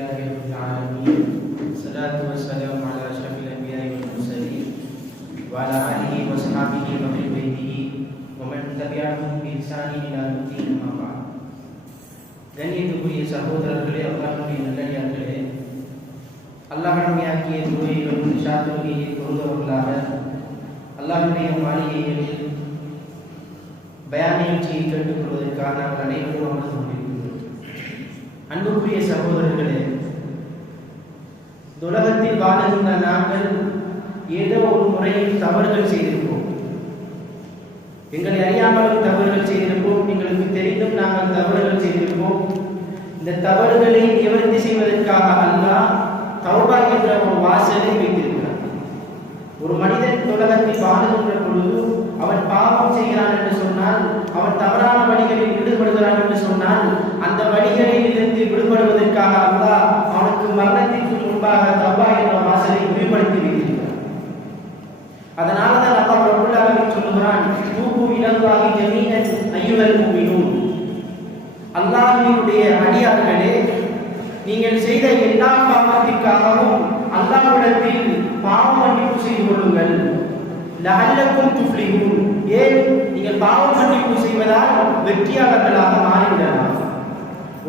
لله رب العالمين الصلاة والسلام على أشرف الأنبياء والمرسلين وعلى آله وصحبه ومن بيته ومن تبعهم بإحسان إلى يوم الدين أما بعد கண்ணியத்துக்குரிய சகோதரர்களே அல்லாஹுடைய நல்லடியார்களே அல்லாஹனுடைய ஆக்கிய துறையிலும் ஷாத்துகையை தொழுதவர்களாக அல்லாஹுடைய மாளிகைகளில் பயான் நிகழ்ச்சியை கேட்டுக்கொள்வதற்காக நாங்கள் அனைவரும் அமர்ந்து கொண்டிருக்கிறோம் அன்புக்குரிய சகோதரர்களே உலகத்தில் வாழ்கின்ற நாங்கள் ஏதோ ஒரு முறையில் தவறுகள் செய்திருப்போம். எங்களை அறியாமலும் தவறுகள் செய்திருப்போம். எங்களுக்கு தெரிந்தும் நாங்கள் தவறுகள் செய்திருப்போம். இந்த தவறுகளை நிவர்த்தி செய்வதற்காக அல்லாஹ் தௌபா என்ற ஒரு வாசலை வைத்திருக்கிறார். ஒரு மனிதன் உலகத்தில் வாழ்கின்ற பொழுது அவன் பாவம் செய்கிறான் என்று சொன்னால் அவன் தவறான வழிகளில் ஈடுபடுகிறான் என்று சொன்னால் அந்த வழிகளில் இருந்து விடுபடுவதற்காக அல்லா அவனுக்கு மரணத்திற்கு முன்பாக தப்பா என்ற வாசலை மேம்படுத்தி வைத்திருக்கிறார் அதனால தான் அல்லாஹ் ரப்பல் சொல்லுகிறான் தூக்கு இலல்லாஹி ஜமீஅன் அய்யுஹல் முஃமினூன். அல்லாஹினுடைய அடியார்களே நீங்கள் செய்த எல்லா பாவத்திற்காகவும் அல்லாஹ்விடத்தில் பாவ மன்னிப்பு செய்து கொள்ளுங்கள். லஹல்லக்கும் துஃப்லிஹூன். ஏன்? நீங்கள் பாவம் மன்னிப்பு செய்வதால் வெற்றியாளர்களாக மாறிவிடலாம்.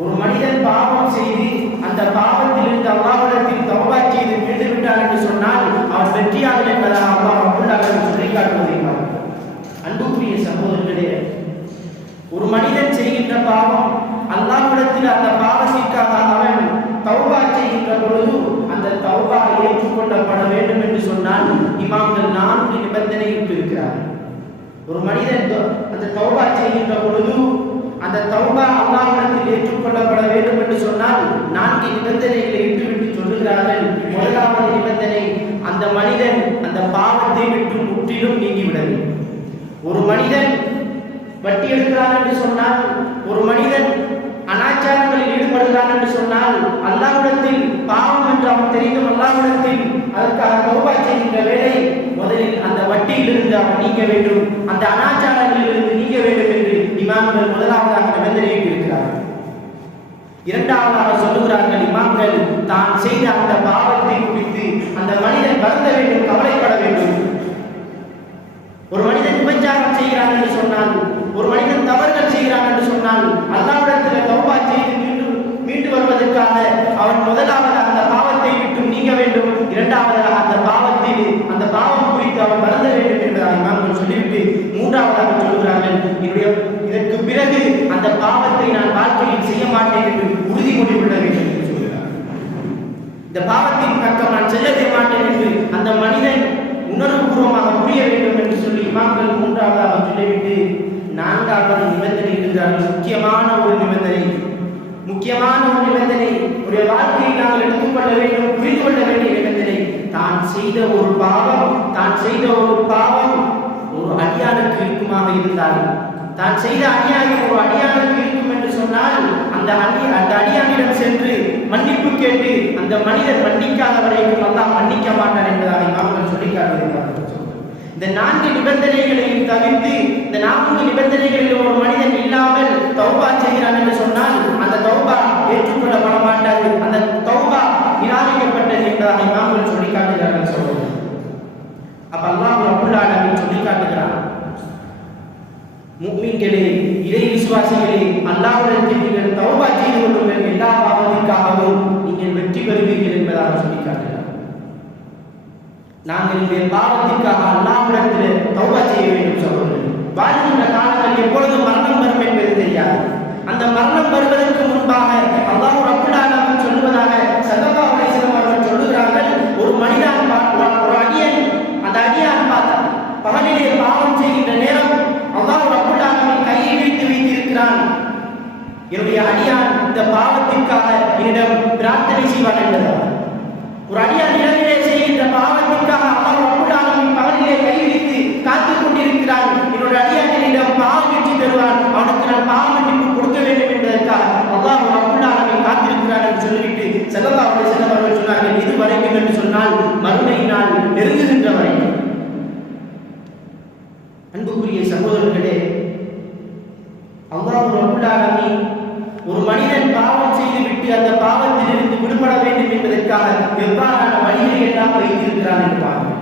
ஒரு மனிதன் பாவம் செய்து அந்த பாவத்திலிருந்து அல்லாவிடத்தில் தௌபா செய்து மீண்டு விட்டார் என்று சொன்னால் அவன் வெற்றியாளர் என்பதாக அல்லாஹ் அப்துல்லாவிடம் சொல்லி காட்டுவதை பார்க்கிறோம் அன்புக்குரிய சகோதரர்களே ஒரு மனிதன் செய்கின்ற பாவம் அல்லாவிடத்தில் அந்த பாவத்திற்காக அவன் தௌபா செய்கின்ற பொழுது அந்த தௌபா ஏற்றுக்கொள்ளப்பட வேண்டும் என்று சொன்னால் இமாம்கள் நான்கு நிபந்தனை இருக்கிறார் ஒரு மனிதன் அந்த தௌபா செய்கின்ற பொழுது அந்த தௌபா அல்லாஹ்விடத்தில் ஏற்றுக்கொள்ளப்பட வேண்டும் என்று சொன்னால் நான்கு நிபந்தனைகளை இட்டுவிட்டு சொல்லுகிறார்கள். முதலாவது நிபந்தனை அந்த மனிதன் அந்த பாவத்தை விட்டு முற்றிலும் நீங்கிவிட வேண்டும் ஒரு மனிதன் வட்டி எடுக்கிறான் என்று சொன்னால் ஒரு மனிதன் அனாச்சாரங்களில் ஈடுபடுகிறான் என்று சொன்னால் அல்லாஹ்விடத்தில் பாவம் என்று அவன் தெரிந்தும் அதற்காக ரூபாய் செய்கின்ற வேலை முதலில் அந்த வட்டியிலிருந்து அவன் நீங்க வேண்டும். அந்த அனாச்சாரங்களிலிருந்து நீங்க வேண்டும் என்று இமாம்கள் முதலாவதாக நிபந்தனை இருக்கிறார்கள் இரண்டாவதாக சொல்லுகிறார்கள் இமாம்கள் தான் செய்த அந்த பாவத்தை குறித்து அந்த மனிதன் வருந்த வேண்டும் கவலைப்பட வேண்டும். ஒரு மனிதன் விபச்சாரம் செய்கிறான் என்று சொன்னால் ஒரு மனிதன் தவறுகள் செய்கிறான் என்று சொன்னால் அல்லாவிடத்தில் தௌபா செய்து மீண்டும் மீண்டு வருவதற்காக அவன் முதலாவது அந்த பாவத்தை விட்டு நீங்க வேண்டும் இரண்டாவதாக அந்த பாவத்தில் அந்த பாவம் குறித்து அவர் வளர்ந்த வேண்டும் என்பதாக இமாம்கள் சொல்லிவிட்டு மூன்றாவதாக சொல்கிறார்கள் என்னுடைய இதற்கு பிறகு அந்த பாவத்தை நான் வாழ்க்கையில் செய்ய மாட்டேன் என்று உறுதிமொழி கொள்ள வேண்டும் என்று சொல்கிறார். இந்த பாவத்தின் பக்கம் நான் செல்லவே மாட்டேன் என்று அந்த மனிதன் உணர்வுபூர்வமாக புரிய வேண்டும் என்று சொல்லி இமாம்கள் மூன்றாவதாக சொல்லிவிட்டு நான்காவது நிபந்தனை இருக்கிறார்கள் முக்கியமான ஒரு நிபந்தனை. முக்கியமான ஒரு நிபந்தனை ஒரு வாழ்க்கையை நாங்கள் எடுத்துக்கொள்ள வேண்டும் புரிந்து கொள்ள வேண்டிய இடத்திலே தான் செய்த ஒரு பாவம் தான் செய்த ஒரு பாவம் ஒரு அடியானுக்கு இருக்குமாக இருந்தால் தான் செய்த அநியாயம் ஒரு அடியானுக்கு இருக்கும் என்று சொன்னால் அந்த அடி அந்த அடியானிடம் சென்று மன்னிப்பு கேட்டு அந்த மனிதர் மன்னிக்காத வரைக்கும் மன்னிக்க மாட்டான் என்பதாக இமாம்கள் சொல்லி இந்த நான்கு நிபந்தனைகளையும் தவிர்த்து இந்த நான்கு நிபந்தனைகளில் ஒரு மனிதன் இல்லாமல் தௌபா செய்கிறான் என்று சொன்னால் அந்த தௌபா ஏற்றுக்கொள்ளப்பட மாட்டாது அந்த தௌபா நிராகரிக்கப்பட்டது என்பதாக இமாம்கள் சொல்லி காட்டுகிறார்கள் சொல்லுவோம் அப்ப அல்லாஹ் ரப்புல் ஆலமீன் சொல்லி காட்டுகிறான் முக்மீன்களே இறை விசுவாசிகளே அல்லாஹ்விடத்தில் நீங்கள் தௌபா செய்து கொள்ளுங்கள். எல்லா பாவத்திற்காகவும் நீங்கள் வெற்றி பெறுவீர்கள் என்பதாக சொல்லி காட்டுகிறார் நாங்கள் இந்த பாவத்திற்காக அல்லாஹ்விடத்தில் தௌபா செய்ய வேண்டும் சொல்லுங்கள் வாழ்கின்ற காலம் எப்பொழுது மரணம் வரும் என்பது தெரியாது அந்த மரணம் வருவதற்கு முன்பாக அல்லாஹ் ரப்புல் சொல்லுவதாக சொல்வதாக ஸல்லல்லாஹு அவர்கள் சொல்லுகிறார்கள். ஒரு மனிதன் ஒரு அடியன் அந்த அடியான் பார்த்தா பகலிலே பாவம் செய்கின்ற நேரம் அல்லாஹ் ரப்புல் கையை வைத்து வைத்திருக்கிறான். என்னுடைய அடியான் இந்த பாவத்திற்காக என்னிடம் பிரார்த்தனை செய்வான் என்பதாக ஒரு அடியான் இரவிலே செய்கின்ற பாவத்திற்காக அல்லாஹ் ரப்புல் பகலிலே கை வைத்து காத்துக் கொண்டிருக்கிறான். என்னுடைய அடியான் என்னிடம் பாவம் வெற்றி தருவான். அவனுக்கு நான் பாவ மன்னிப்பு கொடுக்க வேண்டும் என்பதற்காக அல்லாஹ் ரப்புல் ஆலமீன் காத்திருக்கிறான் என்று சொல்லிவிட்டு ஸல்லல்லாஹு அலைஹி வஸல்லம் அவர்கள் சொன்னார்கள் இது வரைக்கும் என்று சொன்னால் மறுமை நாள் நெருங்குகின்ற வரை அன்புக்குரிய சகோதரர்களே அல்லாஹ் ரப்புல் ஆலமீன் ஒரு மனிதன் பாவம் செய்துவிட்டு அந்த பாவத்திலிருந்து விடுபட வேண்டும் என்பதற்காக எவ்வாறான வழிகளை எல்லாம் வைத்திருக்கிறான் என்று பாருங்கள்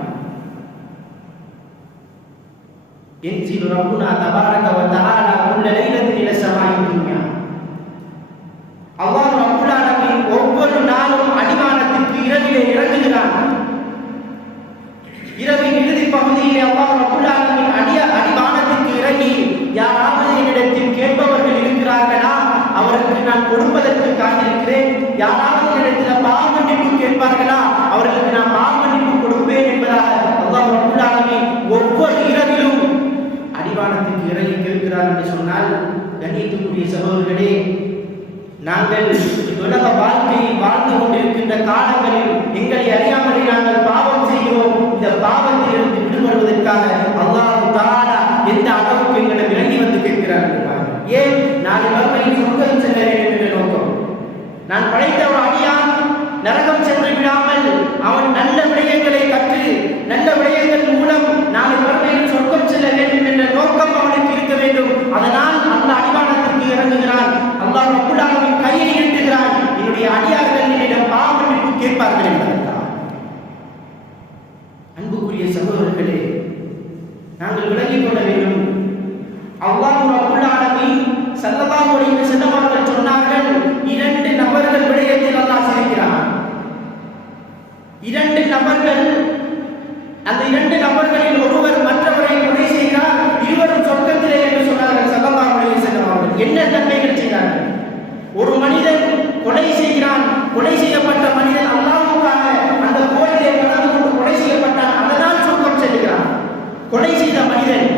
ينزل ربنا تبارك وتعالى كل ليلة إلى السماء الدنيا இறங்கி என்று சொன்னால் கண்ணியத்துக்குரிய சகோதரர்களே நாங்கள் உலக வாழ்க்கையை வாழ்ந்து கொண்டிருக்கின்ற காலங்களில் எங்களை அறியாமலே நாங்கள் பாவம் செய்கிறோம். இந்த பாவத்தில் இருந்து விடுபடுவதற்காக அல்லாஹ் தாரா எந்த அளவுக்கு எங்களை விலகி வந்து கேட்கிறார் ஏன் நாளை மறுமையில் சொர்க்கம் செல்ல வேண்டும் என்ற நோக்கம் நான் படைத்த ஒரு அடியான் நரகம் சென்று விடாமல் அவன் நல்ல விடயங்களை கற்று நல்ல விடயங்கள் மூலம் நாளை மறுமையில் சொர்க்கம் செல்ல வேண்டும் என்ற நோக்கம் அவனுக்கு இருக்க வேண்டும் அதனால் அந்த அடிவானத்திற்கு இறங்குகிறான் அல்லாஹ் ரப்புல் ஆலமீன் கையை நீட்டுகிறான் என்னுடைய அடியார்கள் என்னிடம் பாவமன்னிப்பு கேட்பார்கள் என்பதற்காக அன்புக்குரிய சகோதரர்களே நாங்கள் விளங்கிக் கொள்ள வேண்டும் அல்லாஹ் ரப்புல் ஆலமீன் ஸல்லல்லாஹு அலைஹி வஸல்லம் அவர்கள் சொன்னார்கள் இரண்டு நபர்கள் விடயத்தில் அல்லாஹ் சிரிக்கிறான் இரண்டு நபர்கள் அந்த இரண்டு நபர்களில் ஒருவர் மற்றவரை கொலை செய்கிறார் இருவரும் சொர்க்கத்திலே என்று சொன்னார்கள் ஸல்லல்லாஹு அலைஹி வஸல்லம் அவர்கள் என்ன தன்மைகள் செய்தார்கள் ஒரு மனிதன் கொலை செய்கிறான் கொலை செய்யப்பட்ட மனிதன் அல்லாஹ்வுக்காக அந்த போரிலே கலந்து கொண்டு கொலை செய்யப்பட்டான் அதனால் சொர்க்கம் செல்கிறான் கொலை செய்த மனிதன்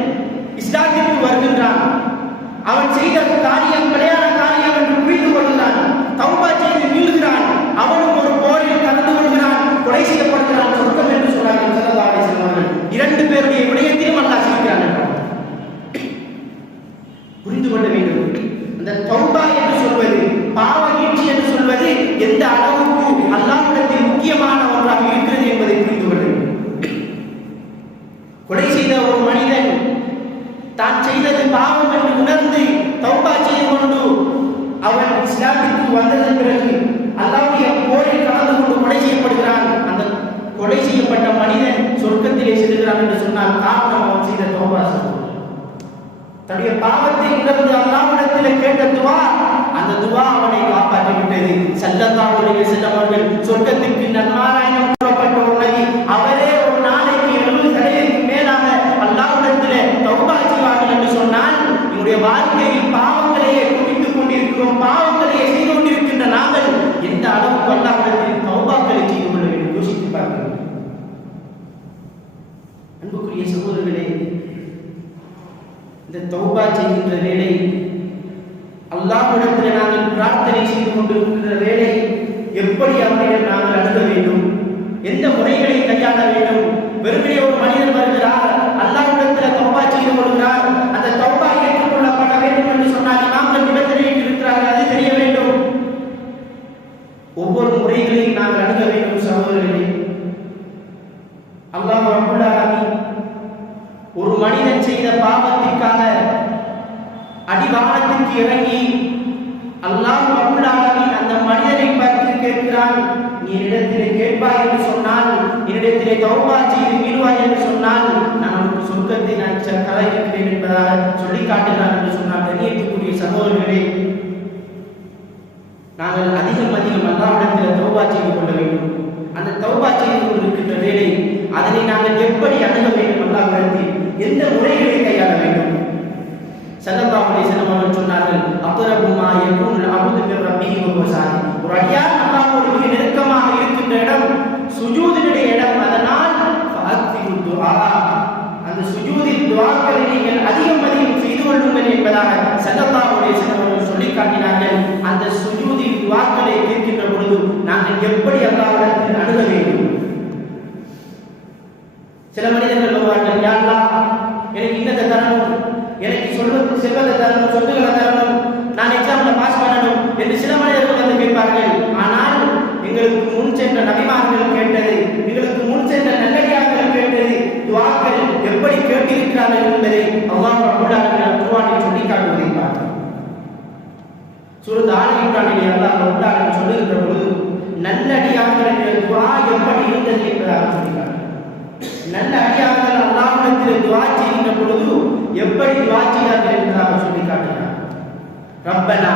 இஸ்லாத்திற்கு வருகின்றான் அவன் செய்த காரியம் பிழையான காரியம் என்று புரிந்து கொள்கிறான் தௌபா செய்து மீள்கிறான் அவனும் ஒரு போரில் கலந்து கொள்கிறான் கொலை செய்யப்படுகிறான் சொர்க்கம் என்று சொன்னார்கள் ஸல்லல்லாஹு அலைஹி வஸல்லம் அவர்கள். இரண்டு பேருடைய விடயத்தையும் அல்லாஹ் செய்கிறான் என்றார். புரிந்து கொள்ள வேண்டும் அந்த தௌபா என்று சொல்வது பாவ நீட்சி என்று சொல்வது எந்த அளவுக்கு அல்லாஹ்விடத்தில் முக்கியமான ஒன்றாக இருக்கிறது என்பதை புரிந்து கொள்ள வேண்டும் கொலை செய்த ஒரு மனிதன் தான் செய்தது பாவம் என்று உணர்ந்து தௌபா செய்து கொண்டு அவன் இஸ்லாத்திற்கு வந்ததன் பிறகு அல்லாவுடைய போரில் கலந்து கொண்டு கொலை செய்யப்படுகிறான். அந்த கொலை செய்யப்பட்ட மனிதன் சொர்க்கத்திலே செல்கிறான் என்று சொன்னால் காரணம் அவன் செய்த தௌபா தன்னுடைய பாவத்தை உணர்ந்து அல்லாவிடத்தில் கேட்ட துவா அந்த துவா அவனை காப்பாற்றி விட்டது ஸல்லல்லாஹு அலைஹி சொர்க்கத்திற்கு நன்மாராயணம் கூறப்பட்ட ஒரு நபி அவரே ஒரு நாளைக்கு 70 தடவைக்கு மேலாக அல்லாஹ்விடத்தில் தௌபா செய்வார்கள் என்று சொன்னால் என்னுடைய வாழ்க்கையில் பாவங்களையே குவித்துக் பாவங்களை பாவங்களையே செய்து கொண்டிருக்கின்ற நாங்கள் எந்த அளவுக்கு அல்லாஹ்விடத்தில் தௌபாக்களை செய்து கொள்ள வேண்டும் யோசித்து பார்க்க அன்புக்குரிய சகோதரர்களே இந்த தௌபா செய்கின்ற வேலை அல்லாஹ்விடத்தில் நாங்கள் பிரார்த்தனை செய்து கொண்டிருக்கின்ற வேலை எப்படி அவரிடம் நாங்கள் அணுக வேண்டும்? எந்த முறைகளை கையாள வேண்டும்? வெறுமனே ஒரு மனிதன் வருகிறார் அல்லாஹ்விடத்தில் தௌபா செய்து கொள்கிறார் அந்த தௌபா ஏற்றுக்கொள்ளப்பட வேண்டும் என்று சொன்னால் இமாம்கள் நிபந்தனை இருக்கிறார்கள் அது தெரிய வேண்டும் ஒவ்வொரு முறைகளையும் நாங்கள் அணுக வேண்டும் சகோதரர்களே. அல்லாஹ் ரப்புல் ஒரு மனிதன் செய்த பாவத்திற்காக அடிவானத்திற்கு இறங்கி அல்லாஹ் ரப்புல் அந்த மனிதனை பார்த்து கேட்கிறான் நீ என்னிடத்திலே கேட்பாய் என்று சொன்னால் என்னிடத்திலே தௌபா செய்து மீள்வாய் என்று சொன்னால் நான் உனக்கு சொர்க்கத்தை நான் கலைக்கிறேன் என்பதாக சொல்லி காட்டுகிறான் என்று சொன்னால் கண்ணியத்துக்குரிய சகோதரர்களே நாங்கள் அல்லாவிடத்தில் தௌபா செய்து கொள்ள வேண்டும். அந்த தௌபா செய்து கொண்டிருக்கின்ற வேலை அதனை நாங்கள் எப்படி அணுக வேண்டும் அல்லாவிடத்தில் எந்த முறைகளை கையாள வேண்டும். ஸல்லல்லாஹு அலைஹி அவர்கள் சொன்னார்கள் அக்ரபு மா அமுது ரப்பி மின் ஒரு அடியார் அல்லாஹ்வோடு மிக நெருக்கமாக இருக்கின்ற இடம் சுஜூதினுடைய இடம் அதனால் அந்த சுஜூதில் துவாக்களை நீங்கள் அதிகம் அதிகம் செய்து கொள்ளுங்கள் என்பதாக ஸல்லல்லாஹு அலைஹி சொல்லி காட்டினார்கள். அந்த சுஜூதில் துவாக்களை நான் எப்படி அல்லாவிடத்தில் அணுக வேண்டும்? சில மனிதர்கள் வருவார்கள் யாரா எனக்கு இன்னதை தரணும் எனக்கு சொல்வது செல்வத்தை தரணும் சொத்துக்களை தரணும் நான் எக்ஸாம்ல பாஸ் பண்ணணும் என்று சில மனிதர்கள் வந்து கேட்பார்கள். ஆனால் எங்களுக்கு முன் சென்ற நபிமார்கள் கேட்டது எங்களுக்கு முன் சென்ற நல்லடியார்கள் கேட்டது துவாக்கள் எப்படி கேட்டிருக்கிறார்கள் என்பதை அல்லாஹ் ரப்பல் ஆலமீன் குர்ஆனில் சொல்லி காட்டுவதை பார்க்கிறோம் சூரத் ஆல இம்ரானிலே அல்லாஹ் ரப்பல் சொல்லுகின்ற பொழுது நல்ல நல்லடியாக வந்தது என்பதாக சொல்கிறார். நல்ல அடியார்கள் அல்லாஹ்விடத்தில் துவா செய்கின்ற பொழுது எப்படி துவா செய்தார்கள் சொல்லி காட்டினார் ரப்பனா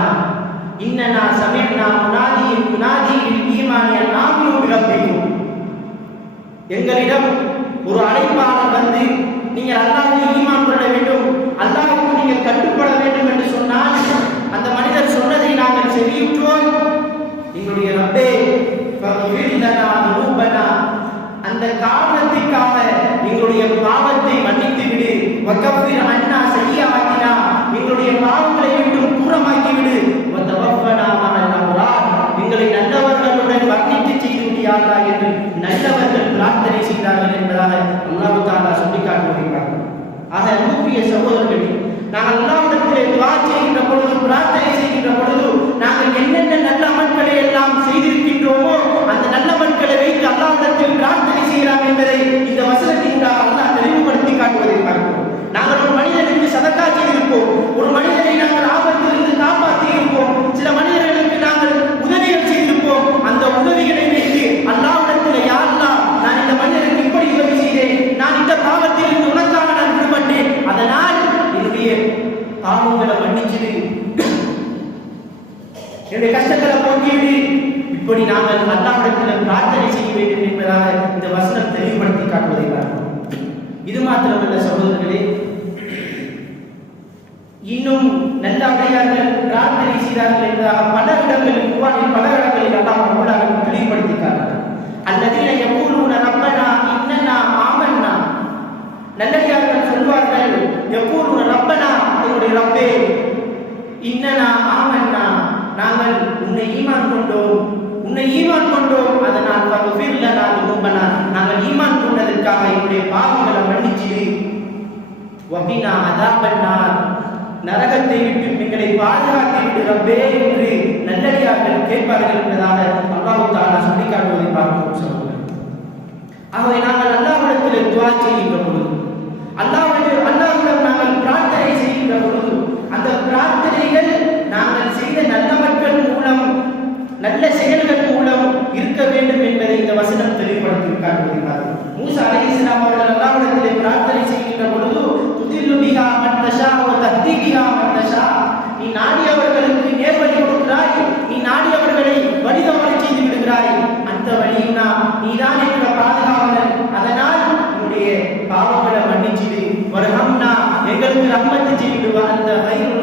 இன்னனா சமயனா முனாதியின் முனாதியில் ஈமானியன் நாமியோடு பிரப்பிக்கும் எங்களிடம் ஒரு அழைப்பாளர் வந்து நீங்கள் அல்லாஹ்வை ஈமான் கொள்ள வேண்டும் அல்லாஹ்வுக்கு நீங்கள் கட்டுப்பட வேண்டும் என்று சொன்னால் அந்த மனிதர் சொன்னதை நாங்கள் செவியுற்றோம். எங்களுடைய ரப்பே அந்த காரணத்திற்காக எங்களுடைய பாவத்தை மன்னித்து விடு. வக்கஃபிர் அன்னா செய்யாத்தினா எங்களுடைய பாவங்களை விட்டு தூரமாக்கி விடு எங்களை நல்லவர்களுடன் வர்ணித்து செய்து முடியாதா என்று நல்லவர்கள் பிரார்த்தனை செய்தார்கள் என்பதாக அல்லாஹ் தாலா சொல்லி காட்டுகிறார் ஆக அன்புக்குரிய சகோதரர்களே நாங்கள் அல்லாஹ்விடத்திலே துவா செய்கின்ற பொழுது பிரார்த்தனை செய்கின்ற பொழுது நாங்கள் என்னென்ன நல்ல அமல்களை எல்லாம் செய்திருக்கின்றோமோ அந்த நல்ல அமல்களை வைத்து அல்லாஹ்விடத்தில் பிரார்த்தனை செய்யலாம் என்பதை இந்த வசனத்தின் அல்லாஹ் தெளிவுபடுத்தி காட்டுவதை பார்க்கிறோம் நாங்கள் ஒரு மனிதனுக்கு சதக்கா செய்திருப்போம் ஒரு மனிதனை நாங்கள் ஆபத்திலிருந்து காப்பாற்றி இருப்போம் சில மனிதர்களுக்கு நாங்கள் உதவிகள் செய்திருப்போம் அந்த உதவிகளை வைத்து அல்லாஹ்விடத்தில் யா அல்லாஹ் நான் இந்த மனிதனுக்கு இப்படி உதவி செய்தேன் நான் இந்த பாவத்தில் இருந்து உனக்காக நான் விடுபட்டேன் அதனால் என்னுடைய பாவங்களை மன்னிச்சிடு என்னுடைய கஷ்டங்களை இப்படி நாங்கள் அல்லாவிடத்தில் பிரார்த்தனை செய்ய வேண்டும் என்பதாக இந்த வசனம் தெளிவுபடுத்தி காட்டுவதை பார்க்கிறோம் இது மாத்திரமல்ல சகோதரர்களே இன்னும் நல்ல அடையார்கள் பிரார்த்தனை செய்தார்கள் என்பதாக பல இடங்களில் குர்ஆனில் பல இடங்களில் அல்லாஹ் ரப்பலாக தெளிவுபடுத்தி காட்டுகிறார். அல்லதீன யகூலூன ரப்பனா இன்னனா ஆமன்னா. நல்லடியார்கள் சொல்வார்கள் யகூலூன ரப்பனா எங்களுடைய ரப்பே இன்னனா ஆமன்னா. நாங்கள் உன்னை ஈமான் கொண்டோம். உன்னை ஈமான் கொண்டோம். அதனால் பகுஃபிர் லனா துனுபனா நாங்கள் ஈமான் கொண்டதற்காக என்னுடைய பாவங்களை மன்னிச்சிடு. வபினா அதாபன்னார். நரகத்தை விட்டு எங்களை பாதுகாத்து விட்டு ரப்பே என்று நல்லடியார்கள் கேட்பார்கள் என்பதாக அல்லாஹ் தாலா சொல்லி காட்டுவதை பார்க்கிறோம் சொல்லுங்கள் ஆகவே நாங்கள் அல்லாவிடத்தில் துவா செய்கின்ற பொழுது அல்லாவிடம் அல்லாவிடம் நாங்கள் பிரார்த்தனை செய்கின்ற பொழுது அந்த பிரார்த்தனை நாங்கள் செய்த நல்லவர்கள் மூலம் நல்ல செயல்கள் மூலம் இருக்க வேண்டும் என்பதை இந்த வசனம் தெளிவுபடுத்தி மூசா அலைஹிஸ்ஸலாம் அவர்கள் அல்லாஹ்விடத்திலே பிரார்த்தனை செய்கின்ற பொழுது துதில்லு பிஹா மன் தஷா வ தஹ்தி பிஹா மன் தஷா. நீ நாடியவர்களுக்கு நேர்வழி கொடுக்கிறாய் நீ நாடியவர்களை வழிதவறி செய்து விடுகிறாய். அந்த வழியினா நீதான் என்ற பாதுகாவலன். அதனால் உன்னுடைய பாவங்களை மன்னிச்சிடு. வருகம்னா எங்களுக்கு ரஹ்மத்து செய்துவா அந்த ஹைருல்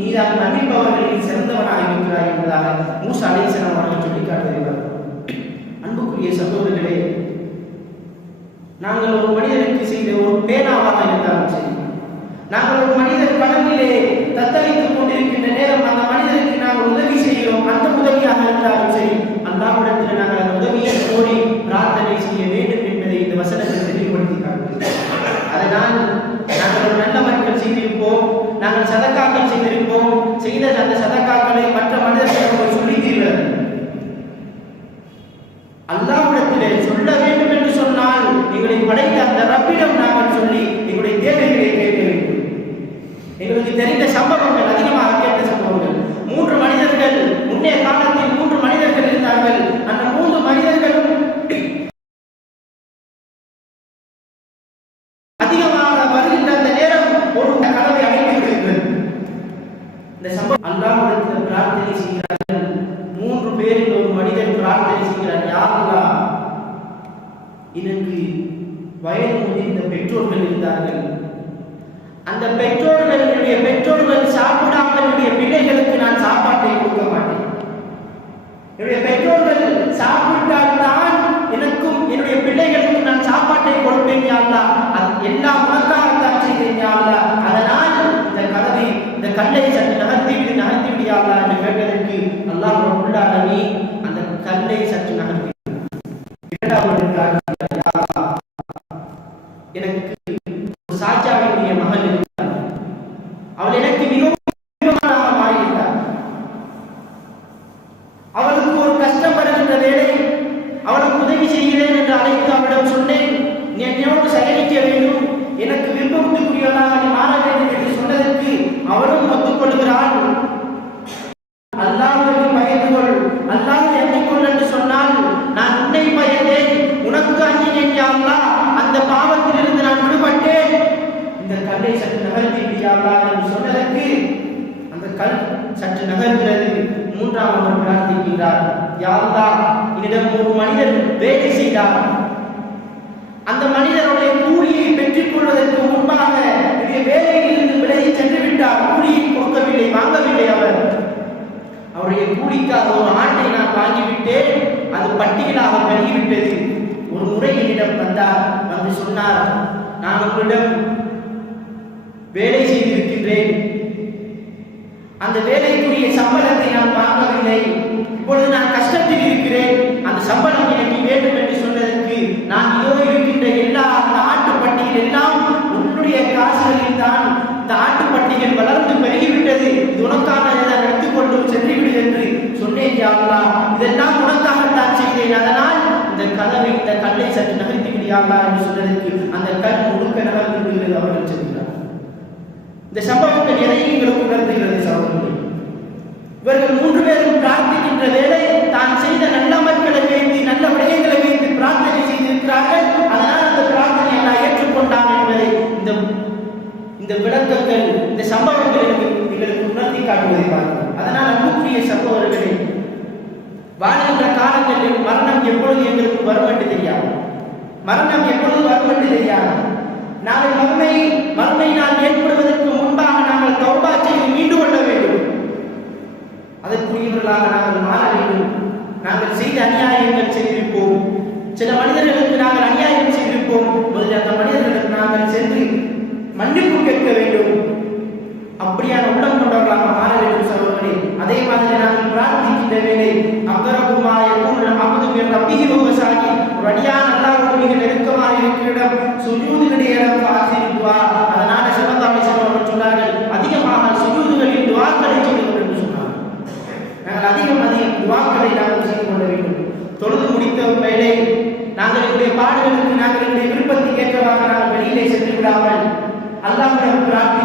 நீதான் மன்னிப்பவர்களில் சிறந்தவனாக இருக்கிறாய் என்பதாக மூசா அலைஹிஸ்ஸலாம் அவர்கள் சொல்லி காட்டுகிறார் அன்புக்குரிய சகோதரர் நாங்கள் ஒரு மனிதனுக்கு செய்த ஒரு பேனாவாக இருந்தாலும் சரி. நாங்கள் ஒரு மனிதர் பணத்திலே தத்தளித்துக் கொண்டிருக்கின்ற நேரம் அந்த மனிதனுக்கு நாங்கள் உதவி செய்கிறோம். அந்த உதவியாக இருந்தாலும் சரி அல்லாவிடத்தில் நாங்கள் அந்த உதவியை கோரி பிரார்த்தனை செய்ய வேண்டும் என்பதை இந்த வசனத்தை தெளிவுபடுத்தி காட்டுகிறது அதனால் நாங்கள் ஒரு நல்ல மக்கள் செய்திருப்போம் நாங்கள் சதக்காக்கள் செய்திருப்போம் செய்த அந்த சதக்காக்களை மற்ற மனிதர்கள் சொல்லி தீர்வார்கள் அல்லாஹ்விடத்திலே சொல்ல வேண்டும் என்று சொன்னால் எங்களை படைத்த அந்த ரப்பிடம் நாங்கள் சொல்லி எங்களுடைய தேவைகளை கேட்க வேண்டும் எங்களுக்கு தெரிந்த சம்பவங்கள் அதிகமாக கேட்ட சம்பவங்கள் மூன்று மனிதர்கள் முன்னே காலத்தில் மூன்று மனிதர்கள் இருந்தார்கள் அந்த மூன்று மனிதர்களும் அதிகமாக வருகின்ற அந்த நேரம் ஒரு கதவை அடைத்து விடுகிறது இந்த சம்பவம் அல்லாஹ்விடத்தில் பிரார்த்தனை செய்கிறார்கள் மூன்று பேரில் ஒரு மனிதன் பிரார்த்தனை செய்கிறார் யார் அல்லாஹ் எனக்கு வயது முதிர்ந்த பெற்றோர்கள் இருந்தார்கள் அந்த பெற்றோர்கள் என்னுடைய பெற்றோர்கள் சாப்பிடாமல் என்னுடைய பிள்ளைகளுக்கு நான் சாப்பாட்டை கொடுக்க மாட்டேன். என்னுடைய பெற்றோர்கள் சாப்பிட்டால் தான் எனக்கும் என்னுடைய பிள்ளைகளுக்கும் நான் சாப்பாட்டை கொடுப்பேன் யா அது எல்லாம் உனக்காகத்தான் செய்தேன் யா அதனால் இந்த கதவை இந்த கல்லை சற்று நகர்த்தி விடு நகர்த்தி விடு யா என்று கேட்டதற்கு அல்லாஹ் ரப்புல் அந்த கல்லை சற்று வேலை அவனுக்கு உதவி செய்கிறேன் என்று அழைத்து அவனிடம் சொன்னேன். நீ என்னோடு சயனிக்க வேண்டும். எனக்கு விருப்பத்துக்குரியவனாக நீ மாற வேண்டும் என்று சொன்னதற்கு அவனும் ஒத்துக்கொள்கிறாள் அல்லாஹ்வுக்கு பயந்து கொள் அல்லாஹ் எண்ணிக்கொள் என்று சொன்னால் நான் உன்னை பயந்தேன். உனக்கு அஞ்சினேன் யாருலா அந்த பாவத்திலிருந்து நான் விடுபட்டேன். இந்த கல்லை சற்று நகர்த்தி விடியாங்களா என்று சொன்னதற்கு அந்த கல் சற்று நகர்கிறது. மூன்றாவது பிரார்த்திக்கின்றார். யாருந்தா என்னிடம் ஒரு மனிதர் வேலை செய்தார்? அந்த மனிதனுடைய கூலியை பெற்றுக் கொள்வதற்கு முன்பாக வேலையிலிருந்து வேலையில் விலகி சென்று விட்டார் கூலியை கொடுக்கவில்லை வாங்கவில்லை அவர். அவருடைய கூலிக்காக ஒரு ஆட்டை நான் வாங்கிவிட்டேன். அது பட்டியலாக கருகிவிட்டது ஒரு முறை என்னிடம் வந்தார் வந்து சொன்னார் நான் உங்களிடம் வேலை செய்திருக்கின்றேன். அந்த வேலைக்குரிய சம்பளத்தை நான் வாங்கவில்லை. இப்பொழுது நான் கஷ்டத்தில் இருக்கிறேன். அந்த சம்பளம் எனக்கு வேண்டும் என்று சொன்னதற்கு நான் இதோ இருக்கின்ற எல்லா அந்த ஆட்டுப்பட்டியில் எல்லாம் உன்னுடைய காசுகளில் தான் இந்த ஆட்டுப்பட்டிகள் வளர்ந்து பெருகிவிட்டது. இது உனக்கான இதை எடுத்துக்கொண்டு சென்றுவிடு என்று சொன்னேன் யாவலா இதெல்லாம் உனக்காகத்தான் செய்தேன். அதனால் இந்த கதவை இந்த கல்லை சற்று நகர்த்தி விடியாங்களா என்று சொன்னதற்கு அந்த கல் முழுக்க நகர்ந்து விடுகிறது அவர்கள் செல்கிறார் இந்த சம்பவங்கள் எதை எங்களுக்கு உணர்த்துகிறது சகோதரர்களே. இவர்கள் மூன்று பேரும் என்ற வேலை தான் செய்த நல்ல மக்களை வைத்து நல்ல விடயங்களை வைத்து பிரார்த்தனை செய்திருக்கிறார்கள். அதனால் அந்த பிரார்த்தனை நான் ஏற்றுக்கொண்டான் என்பதை இந்த இந்த விளக்கங்கள் இந்த சம்பவங்கள் எங்களுக்கு உணர்த்தி காட்டுவதை பார்க்கிறோம். அதனால் அன்புக்குரிய சகோதரர்களே வாழ்கின்ற காலங்களில் மரணம் எப்பொழுது எங்களுக்கு வரும் என்று தெரியாது. மரணம் எப்பொழுது வரும் என்று தெரியாது. நாளை மறுமை மறுமை நாள் ஏற்படுவதற்கு முன்பாக நாங்கள் தௌபா செய்து மீண்டு கொள்ள வேண்டும். அதற்குரியவர்களாக நாங்கள் மாற வேண்டும். நாங்கள் செய்த அநியாயங்கள் செய்திருப்போம் சில மனிதர்களுக்கு நாங்கள் அநியாயம் செய்திருப்போம். முதலில் அந்த மனிதர்களுக்கு நாங்கள் சென்று மன்னிப்பு கேட்க வேண்டும். அப்படியான உள்ளம் கொண்டவர்களாக மாற வேண்டும் சகோதரர்களே. அதே மாதிரி நாங்கள் பிரார்த்திக்கின்ற வேலை அக்கரகுமாய அமுது ரப்பிகி விவசாயி ஒரு நல்லா அல்லாஹ் மிக நெருக்கமாக இருக்கிற இடம் சுஜூதுகளுடைய இடம் ஆசிரித்துவா அதனால சிவந்தாமை அவர்கள் சொன்னார்கள் அதிகமாக சுஜூதுகளில் துவாக்களை செய்து கொண்டு என்று சொன்னார்கள் நாங்கள் அதிகம் அதிகம் துவாக்களை நாங்கள் செய்து கொள்ள வேண்டும். தொழுது முடித்த வேலை நாங்கள் எங்களுடைய பாடுகளுக்கு நாங்கள் எங்களுடைய விருப்பத்துக்கு ஏற்றவாக நாங்கள் வெளியிலே சென்று விடாமல் அல்லாஹ்விடம் பிரார்த்திப்போம்